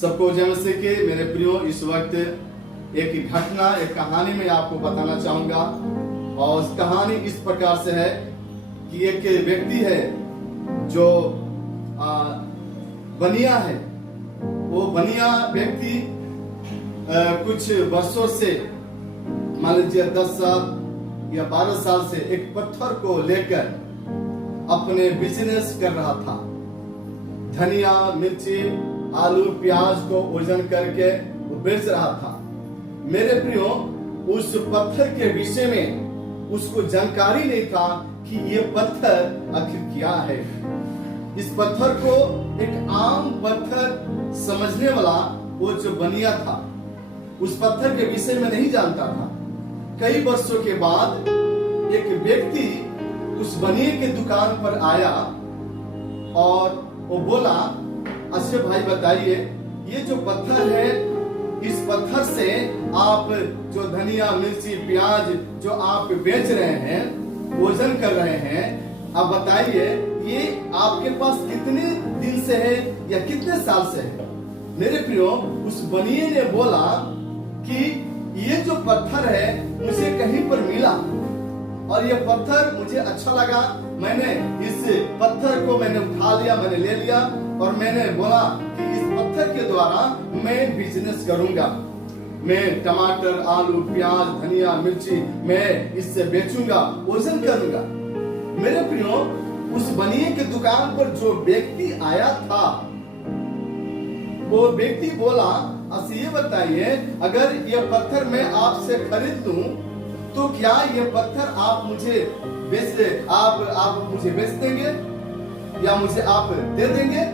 सबको जय मसीह के मेरे प्रियो। इस वक्त एक घटना, एक कहानी में आपको बताना चाहूंगा। और उस कहानी इस प्रकार से है कि एक व्यक्ति है जो बनिया है। वो बनिया व्यक्ति कुछ वर्षों से, मान लीजिए 10 साल या 12 साल से एक पत्थर को लेकर अपने बिजनेस कर रहा था। धनिया, मिर्ची, आलू, प्याज को वजन करके वो बेच रहा था। मेरे प्रियो, उस पत्थर के विषय में उसको जानकारी नहीं था कि ये पत्थर आखिर क्या है। इस पत्थर को एक आम पत्थर समझने वाला वो जो बनिया था, उस पत्थर के विषय में नहीं जानता था। कई वर्षों के बाद एक व्यक्ति उस बनिए के दुकान पर आया और वो बोला, अच्छा भाई बताइए, ये जो पत्थर है, इस पत्थर से आप जो धनिया, मिर्ची, प्याज जो आप बेच रहे हैं, वजन कर रहे हैं, आप बताइए ये आपके पास कितने दिन से है या कितने साल से है। मेरे प्रियो, उस बनिए ने बोला कि ये जो पत्थर है मुझे कहीं पर मिला और ये पत्थर मुझे अच्छा लगा। मैंने इस पत्थर को मैंने उठा लिया, मैंने ले लिया और मैंने बोला कि इस पत्थर के द्वारा मैं बिजनेस करूंगा। मैं टमाटर, आलू, प्याज, धनिया, मिर्ची मैं इससे बेचूंगा, वजन करूंगा। मेरे प्रियो, उस बनिए के दुकान पर जो व्यक्ति आया था, वो व्यक्ति बोला, अच्छा ये बताइए, अगर ये पत्थर मैं आपसे खरीद लूं तो क्या ये पत्थर आप मुझे बेच देंगे या मुझे आप दे देंगे?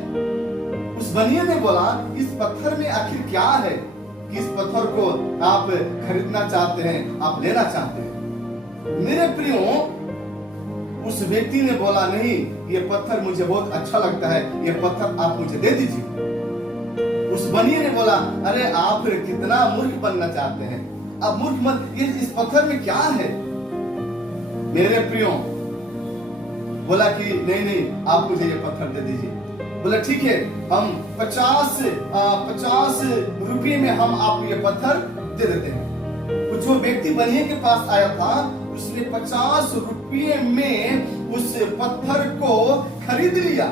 उस बनिए ने बोला, इस पत्थर में आखिर क्या है कि इस पत्थर को आप खरीदना चाहते हैं, आप लेना चाहते हैं? मेरे प्रियो, उस व्यक्ति ने बोला, नहीं, ये पत्थर मुझे बहुत अच्छा लगता है, ये पत्थर आप मुझे दे दीजिए। उस बनिए ने बोला, अरे आप कितना मूर्ख बनना चाहते हैं, अब मूर्ख मत, इस पत्थर में क्या है? मेरे प्रियो बोला कि नहीं, आप मुझे ये पत्थर दे दीजिए। बोला ठीक है, हम 50 रुपये में हम आपको ये पत्थर दे देते हैं। जो व्यक्ति बनिए के पास आया था, उसने 50 रुपये में उस पत्थर को खरीद लिया।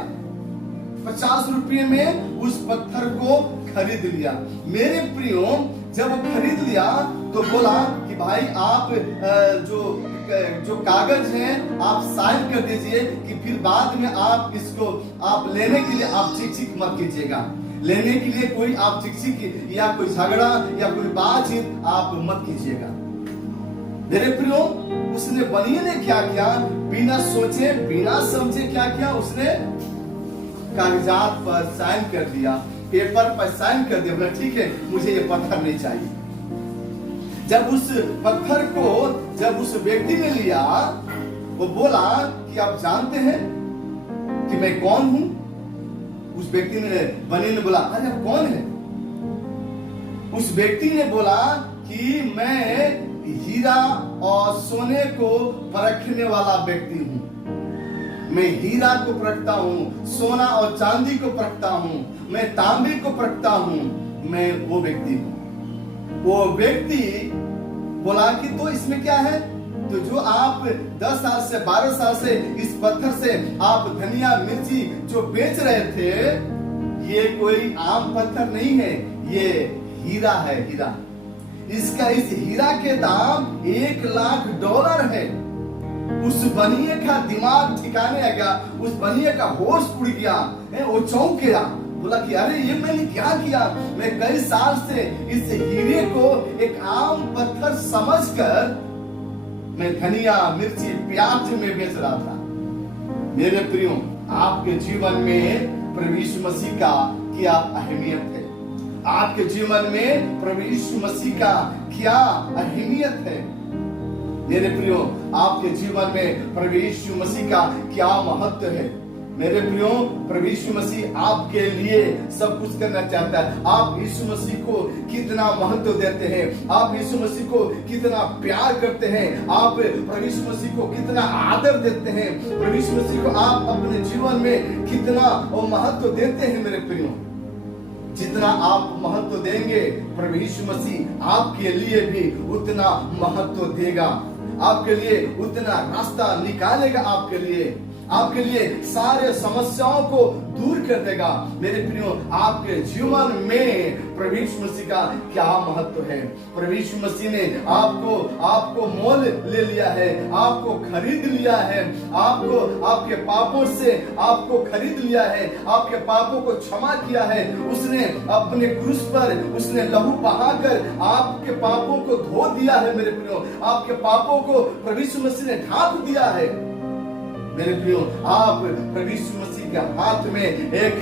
50 रुपये में उस पत्थर को खरीद लिया। मेरे प्रियो, जब वो खरीद लिया तो बोला कि भाई आप जो कागज है आप साइन कर दीजिए कि फिर बाद में आप इसको आप लेने के लिए आप चिक मत कीजिएगा। लेने के लिए कोई आप चिक या कोई झगड़ा या कोई बातचीत आप मत कीजिएगा। मेरे प्रियो, उसने बनिए ने क्या किया, बिना सोचे बिना समझे क्या किया, उसने कागजात पर साइन कर दिया, पेपर पर साइन कर दिया। बोला ठीक है, मुझे ये पत्थर नहीं चाहिए। जब उस पत्थर को जब उस व्यक्ति ने लिया, वो बोला कि आप जानते हैं कि मैं कौन हूं? उस व्यक्ति ने, बनिए ने बोला, अरे आप कौन है? उस व्यक्ति ने बोला कि मैं हीरा और सोने को परखने वाला व्यक्ति हूं। मैं हीरा को परखता हूं, सोना और चांदी को परखता हूं, मैं तांबे को परखता हूं, मैं वो व्यक्ति हूं। वो व्यक्ति बोला कि तो इसमें क्या है? तो जो आप 10 साल से 12 साल से इस पत्थर से आप धनिया, मिर्ची जो बेच रहे थे, ये कोई आम पत्थर नहीं है, ये हीरा है, हीरा। इस हीरा के दाम $1,00,000 है। उस बनिए का दिमाग ठिकाने आ गया, उस बनिए का होश उड़ गया, वो चौंक गया। बोला कि अरे ये मैंने क्या किया? मैं कई साल से इस हीरे को एक आम पत्थर समझकर मैं धनिया, मिर्ची, प्याज में बेच रहा था। मेरे प्रियो, आपके जीवन में प्रभु यीशु मसीह का क्या अहमियत है? आपके जीवन में प्रभु यीशु मसीह का क्या अहमियत है? मेरे प्रियो, आपके जीवन में प्रभु यीशु मसीह का क्या महत्व है? मेरे प्रियो, प्रभु यीशु मसीह आपके लिए सब कुछ करना चाहता है। आप यीशु मसीह को कितना महत्व देते हैं, आप यीशु मसीह को कितना प्यार करते हैं, आप प्रभु यीशु मसीह को कितना आदर देते हैं, प्रभु यीशु मसीह को आप अपने जीवन में कितना महत्व देते हैं। मेरे प्रियो, जितना आप महत्व देंगे, प्रभु यीशु मसीह आपके लिए भी उतना महत्व देगा, आपके लिए उतना रास्ता निकालेगा, आपके लिए सारे समस्याओं को दूर कर देगा। मेरे प्रियो, आपके जीवन में प्रभु यीशु मसीह का क्या महत्व है। प्रभु यीशु मसीह ने आपको मोल ले लिया है, आपको खरीद लिया है, आपको आपके पापों से आपको खरीद लिया है, आपके पापों को क्षमा किया है। उसने अपने क्रूस पर उसने लहू बहाकर आपके पापों को धो दिया है। मेरे प्रियो, आपके पापों को प्रभु यीशु मसीह ने ढांप दिया है। मेरे प्रियो, आप प्रभु यीशु मसीह के हाथ में एक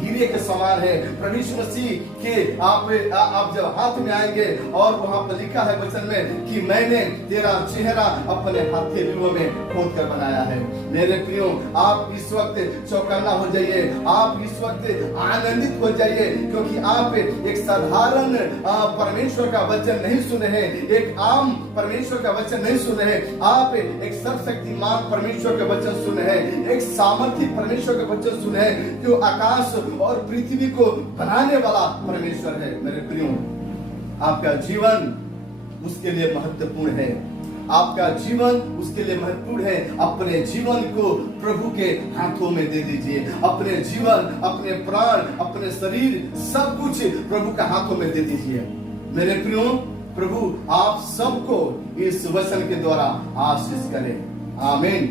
हीरे के समान है। प्रभु यीशु मसीह के आप जब हाथ में आएंगे और वहां पर लिखा है वचन में कि मैंने तेरा चेहरा अपने हथेलियों में खोद कर बनाया है। मेरे प्रियो, आप इस वक्त चौकन्ना हो जाइए, आप इस वक्त आनंदित हो जाइए, क्योंकि आप एक साधारण परमेश्वर का वचन नहीं सुने हैं, एक आम परमेश्वर का वचन नहीं सुने हैं, आप एक सर्वशक्तिमान परमेश्वर का वचन सुने हैं, एक सामर्थी परमेश्वर का वचन सुने हैं, जो आकाश और पृथ्वी को बनाने वाला परमेश्वर है। मेरे प्रियो, आपका जीवन उसके लिए महत्वपूर्ण है, आपका जीवन उसके लिए महत्वपूर्ण है। अपने जीवन को प्रभु के हाथों में दे दीजिए, अपने जीवन, अपने प्राण, अपने शरीर, सब कुछ प्रभु के हाथों में दे दीजिए। मेरे प्रियो, प्रभु आप सबको इस वचन के द्वारा आशीष करें। आमीन।